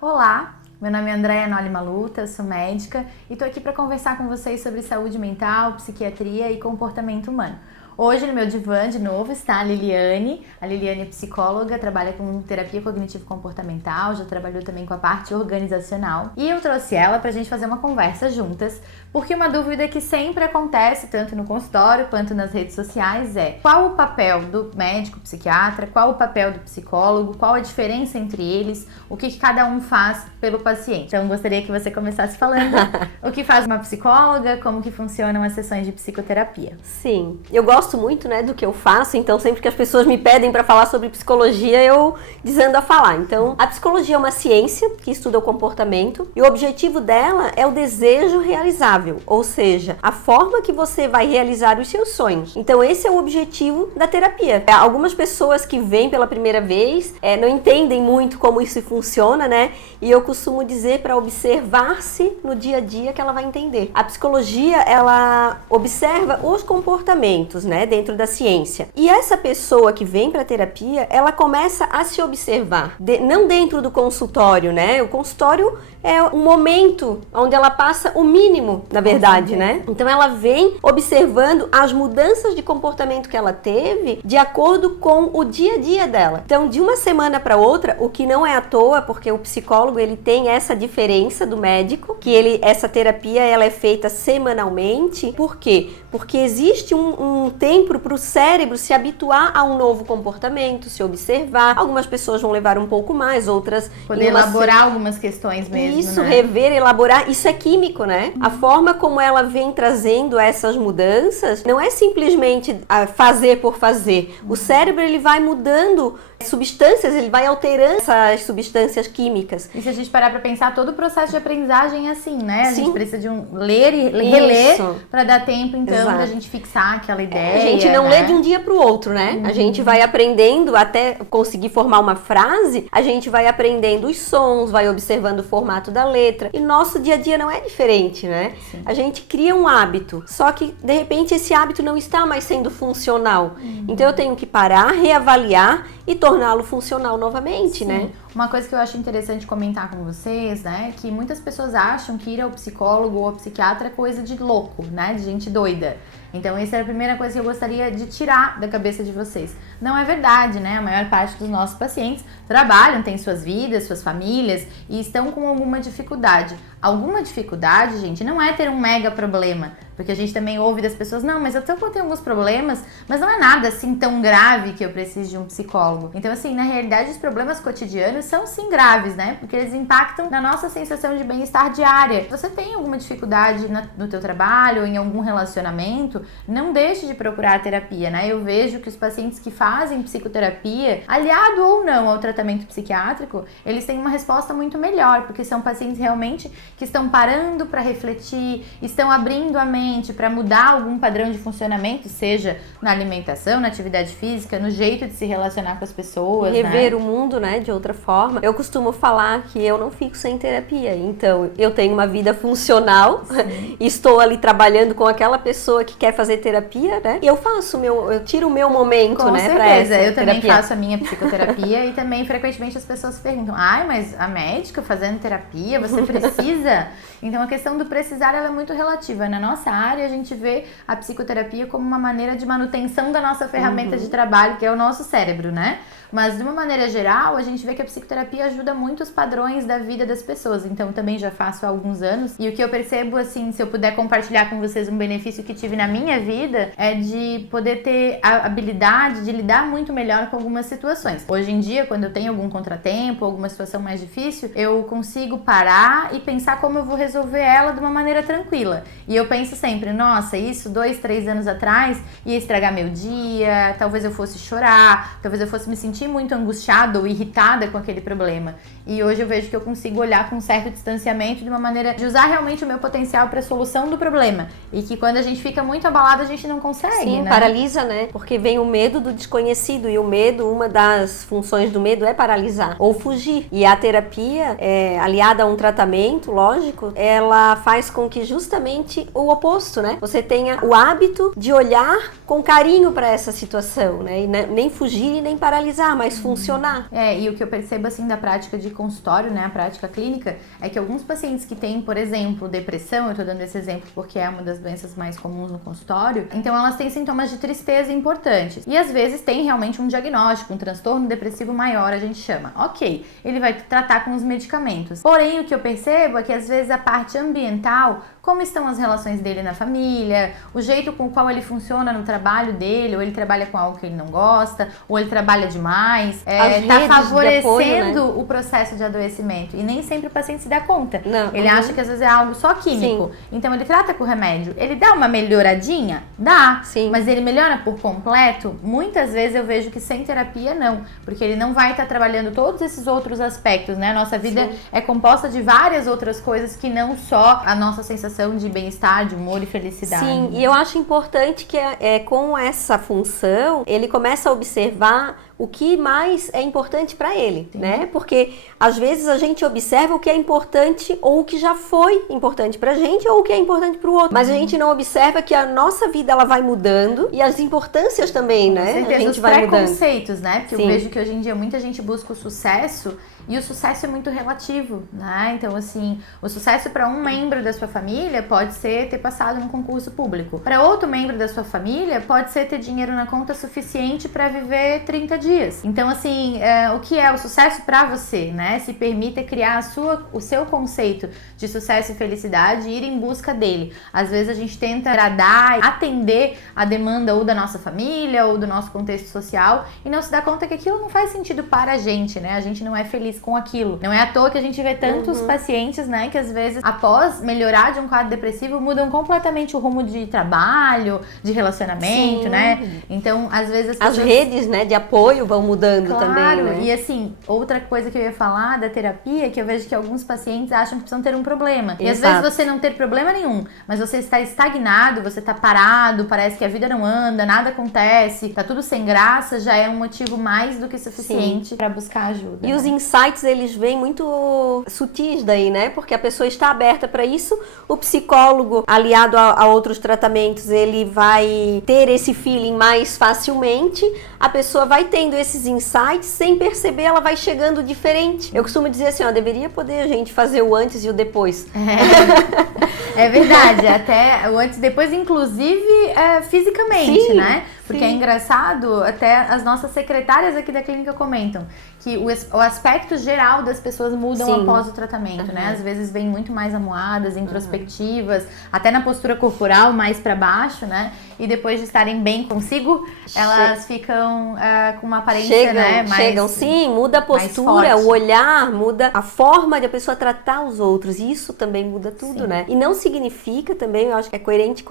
Olá, meu nome é Andréia Noli Maluta, sou médica e estou aqui para conversar com vocês sobre saúde mental, psiquiatria e comportamento humano. Hoje no meu divã, de novo, está a Liliane. A Liliane é psicóloga, trabalha com terapia cognitivo-comportamental, já trabalhou também com a parte organizacional. E eu trouxe ela para a gente fazer uma conversa juntas, porque uma dúvida que sempre acontece, tanto no consultório quanto nas redes sociais, é qual o papel do médico psiquiatra, qual o papel do psicólogo, qual a diferença entre eles, o que cada um faz pelo paciente. Então, gostaria que você começasse falando o que faz uma psicóloga, como que funcionam as sessões de psicoterapia. Sim, eu gosto muito, do que eu faço, então sempre que as pessoas me pedem para falar sobre psicologia, eu desando a falar. Então, a psicologia é uma ciência que estuda o comportamento e o objetivo dela é o desejo realizável, ou seja, a forma que você vai realizar os seus sonhos. Então, esse é o objetivo da terapia. Algumas pessoas que vêm pela primeira vez não entendem muito como isso funciona, E eu costumo dizer para observar-se no dia a dia que ela vai entender. A psicologia, ela observa os comportamentos, dentro da ciência. E essa pessoa que vem para a terapia, ela começa a se observar, não dentro do consultório, O consultório é um momento onde ela passa o mínimo, na verdade, Então ela vem observando as mudanças de comportamento que ela teve de acordo com o dia a dia dela. Então, de uma semana para outra, o que não é à toa, porque o psicólogo ele tem essa diferença do médico, que essa terapia ela é feita semanalmente. Por quê? Porque existe um tempo para o cérebro se habituar a um novo comportamento, se observar. Algumas pessoas vão levar um pouco mais, outras... Poder elaborar algumas questões mesmo, Isso, rever, elaborar, isso é químico, A forma como ela vem trazendo essas mudanças não é simplesmente fazer por fazer. O cérebro, ele vai mudando substâncias, ele vai alterando essas substâncias químicas. E se a gente parar para pensar, todo o processo de aprendizagem é assim, A Sim. gente precisa de ler e reler para dar tempo, então, Exato. da gente fixar aquela ideia. A gente não lê de um dia para o outro, A gente vai aprendendo até conseguir formar uma frase, a gente vai aprendendo os sons, vai observando o formato da letra. E nosso dia a dia não é diferente, Sim. A gente cria um hábito, só que de repente esse hábito não está mais sendo funcional. Então eu tenho que parar, reavaliar e torná-lo funcional novamente, Sim. Uma coisa que eu acho interessante comentar com vocês, que muitas pessoas acham que ir ao psicólogo ou ao psiquiatra é coisa de louco, de gente doida. Então, essa é a primeira coisa que eu gostaria de tirar da cabeça de vocês. Não é verdade, A maior parte dos nossos pacientes trabalham, têm suas vidas, suas famílias e estão com alguma dificuldade. Alguma dificuldade, gente, não é ter um mega problema, porque a gente também ouve das pessoas, não, mas eu tenho alguns problemas, mas não é nada assim tão grave que eu preciso de um psicólogo. Então, assim, na realidade, os problemas cotidianos são sim graves, Porque eles impactam na nossa sensação de bem-estar diária. Se você tem alguma dificuldade no teu trabalho ou em algum relacionamento, não deixe de procurar a terapia, Eu vejo que os pacientes que fazem psicoterapia, aliado ou não ao tratamento psiquiátrico, eles têm uma resposta muito melhor, porque são pacientes realmente que estão parando para refletir, estão abrindo a mente para mudar algum padrão de funcionamento, seja na alimentação, na atividade física, no jeito de se relacionar com as pessoas, rever o mundo, de outra forma. Eu costumo falar que eu não fico sem terapia, então eu tenho uma vida funcional, estou ali trabalhando com aquela pessoa que quer fazer terapia, E eu tiro o meu momento, com pra certeza, essa eu também terapia. faço a minha psicoterapia e também frequentemente as pessoas perguntam, mas a médica fazendo terapia, você precisa? Então a questão do precisar ela é muito relativa. Na nossa área a gente vê a psicoterapia como uma maneira de manutenção da nossa ferramenta de trabalho, que é o nosso cérebro, Mas de uma maneira geral a gente vê que a psicoterapia ajuda muito os padrões da vida das pessoas. Então também já faço há alguns anos e o que eu percebo, assim, se eu puder compartilhar com vocês um benefício que tive na minha vida, é de poder ter a habilidade de lidar muito melhor com algumas situações. Hoje em dia, quando eu tenho algum contratempo, alguma situação mais difícil, eu consigo parar e pensar como eu vou resolver ela de uma maneira tranquila. E eu penso sempre, nossa, isso 2, 3 anos atrás ia estragar meu dia, talvez eu fosse chorar, talvez eu fosse me sentir muito angustiada ou irritada com aquele problema. E hoje eu vejo que eu consigo olhar com um certo distanciamento de uma maneira de usar realmente o meu potencial para a solução do problema. E que quando a gente fica muito abalado, a gente não consegue, Sim, né? paralisa, né? Porque vem o medo do desconhecido, e o medo, uma das funções do medo é paralisar ou fugir. E a terapia, aliada a um tratamento, lógico, ela faz com que justamente o oposto, né? Você tenha o hábito de olhar com carinho para essa situação, né? E nem fugir e nem paralisar, mas funcionar. E o que eu percebo, assim, da prática de consultório, né, a prática clínica, é que alguns pacientes que têm, por exemplo, depressão, eu tô dando esse exemplo porque é uma das doenças mais comuns no consultório, então elas têm sintomas de tristeza importantes. E às vezes tem realmente um diagnóstico, um transtorno depressivo maior, a gente chama. Ok, ele vai tratar com os medicamentos. Porém, o que eu percebo é que às vezes a parte ambiental, como estão as relações dele na família, o jeito com o qual ele funciona no trabalho dele, ou ele trabalha com algo que ele não gosta, ou ele trabalha demais, tá favorecendo apoio, né? o processo de adoecimento. E nem sempre o paciente se dá conta. Não. Ele acha que às vezes é algo só químico. Sim. Então ele trata com remédio. Ele dá uma melhoradinha? Dá. Sim. Mas ele melhora por completo? Muitas vezes eu vejo que sem terapia não. Porque ele não vai estar trabalhando todos esses outros aspectos, né? A nossa vida é composta de várias outras coisas que não só a nossa sensação de bem-estar, de humor e felicidade. Sim, e eu acho importante que com essa função, ele começa a observar o que mais é importante para ele, né? Porque às vezes a gente observa o que é importante ou o que já foi importante pra gente ou o que é importante pro outro. Mas a gente não observa que a nossa vida ela vai mudando e as importâncias também, né? Com certeza, a gente os vai mudando. preconceitos, né? Porque Sim. eu vejo que hoje em dia muita gente busca o sucesso e o sucesso é muito relativo, né? Então, assim, o sucesso para um membro da sua família pode ser ter passado num concurso público. Para outro membro da sua família pode ser ter dinheiro na conta suficiente para viver 30 dias. Então, assim, o que é o sucesso para você, né? Se permita criar o seu conceito de sucesso e felicidade e ir em busca dele. Às vezes a gente tenta agradar, atender a demanda ou da nossa família ou do nosso contexto social e não se dá conta que aquilo não faz sentido para a gente, né? A gente não é feliz com aquilo. Não é à toa que a gente vê tantos pacientes, né, que às vezes, após melhorar de um quadro depressivo, mudam completamente o rumo de trabalho, de relacionamento, Sim. né? Então, às vezes As redes, né, de apoio vão mudando claro, também, né? E assim, outra coisa que eu ia falar da terapia é que eu vejo que alguns pacientes acham que precisam ter um problema. E às vezes você não ter problema nenhum, mas você está estagnado, você está parado, parece que a vida não anda, nada acontece, tá tudo sem graça, já é um motivo mais do que suficiente para buscar ajuda. E os insights, eles vêm muito sutis daí, né? Porque a pessoa está aberta para isso, o psicólogo, aliado a outros tratamentos, ele vai ter esse feeling mais facilmente, a pessoa vai tendo esses insights, sem perceber, ela vai chegando diferente. Eu costumo dizer assim, ó, deveria poder a gente fazer o antes e o depois. É verdade, até o antes e depois, inclusive fisicamente, Sim, né? Porque sim. é engraçado, até as nossas secretárias aqui da clínica comentam que o aspecto geral das pessoas mudam Sim. após o tratamento, né? Às vezes vêm muito mais amuadas, introspectivas, até na postura corporal mais pra baixo, né? E depois de estarem bem consigo, elas ficam com uma aparência, né? Chegam, sim, muda a postura, o olhar, muda a forma de a pessoa tratar os outros. E isso também muda tudo, né? E não significa também, eu acho que é coerente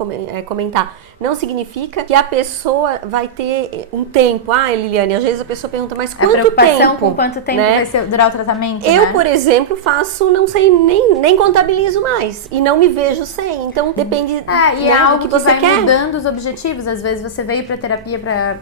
comentar, não significa que a pessoa vai ter um tempo. Ah, Liliane, às vezes a pessoa pergunta, mas quanto tempo? Com quanto tempo né? vai durar o tratamento, Eu, né? por exemplo, faço, não sei, nem contabilizo mais. E não me vejo sem. Então, depende e é algo do que você vai quer. mudando os objetivos. Às vezes você veio pra terapia pra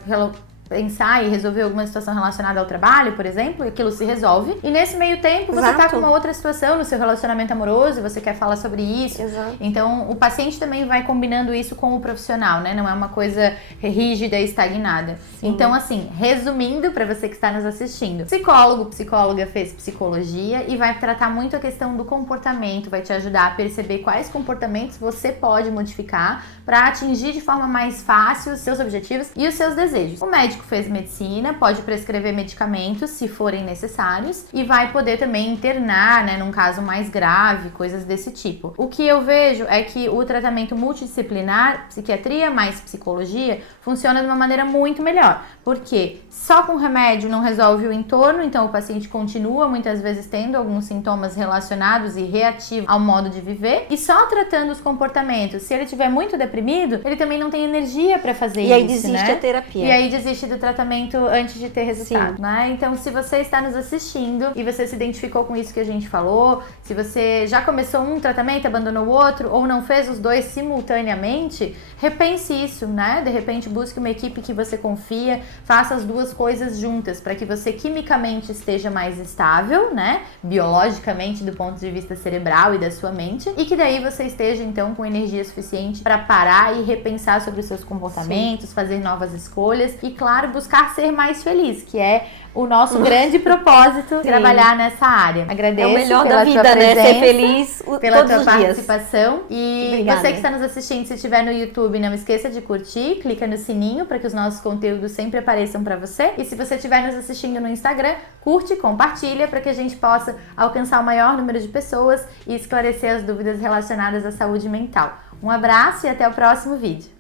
pensar e resolver alguma situação relacionada ao trabalho, por exemplo, e aquilo se resolve. E nesse meio tempo você tá com uma outra situação no seu relacionamento amoroso e você quer falar sobre isso. Exato. Então, o paciente também vai combinando isso com o profissional, né? Não é uma coisa rígida e estagnada. Sim. Então, assim, resumindo pra você que está nos assistindo, psicóloga fez psicologia e vai tratar muito a questão do comportamento, vai te ajudar a perceber quais comportamentos você pode modificar pra atingir de forma mais fácil os seus objetivos e os seus desejos. O médico fez medicina, pode prescrever medicamentos se forem necessários e vai poder também internar, né, num caso mais grave, coisas desse tipo. O que eu vejo é que o tratamento multidisciplinar, psiquiatria mais psicologia, funciona de uma maneira muito melhor, porque só com remédio não resolve o entorno, então o paciente continua muitas vezes tendo alguns sintomas relacionados e reativos ao modo de viver, e só tratando os comportamentos, se ele estiver muito deprimido, ele também não tem energia para fazer isso, E aí desiste né? a terapia. E aí desiste desistir do tratamento antes de ter resultado, né? Então, se você está nos assistindo e você se identificou com isso que a gente falou, se você já começou um tratamento, abandonou o outro, ou não fez os dois simultaneamente, repense isso, né? De repente, busque uma equipe que você confia, faça as duas coisas juntas, para que você quimicamente esteja mais estável, né? Biologicamente, do ponto de vista cerebral e da sua mente, e que daí você esteja, então, com energia suficiente para parar e repensar sobre os seus comportamentos, fazer novas escolhas e, claro, buscar ser mais feliz, que é o nosso grande propósito, trabalhar nessa área. Agradeço é o melhor pela da vida, tua presença, né? Ser feliz pela todos tua os dias. participação. E Obrigada. você que está nos assistindo, se estiver no YouTube, não esqueça de curtir, clica no sininho para que os nossos conteúdos sempre apareçam para você. E se você estiver nos assistindo no Instagram, curte, compartilha para que a gente possa alcançar o maior número de pessoas e esclarecer as dúvidas relacionadas à saúde mental. Um abraço e até o próximo vídeo.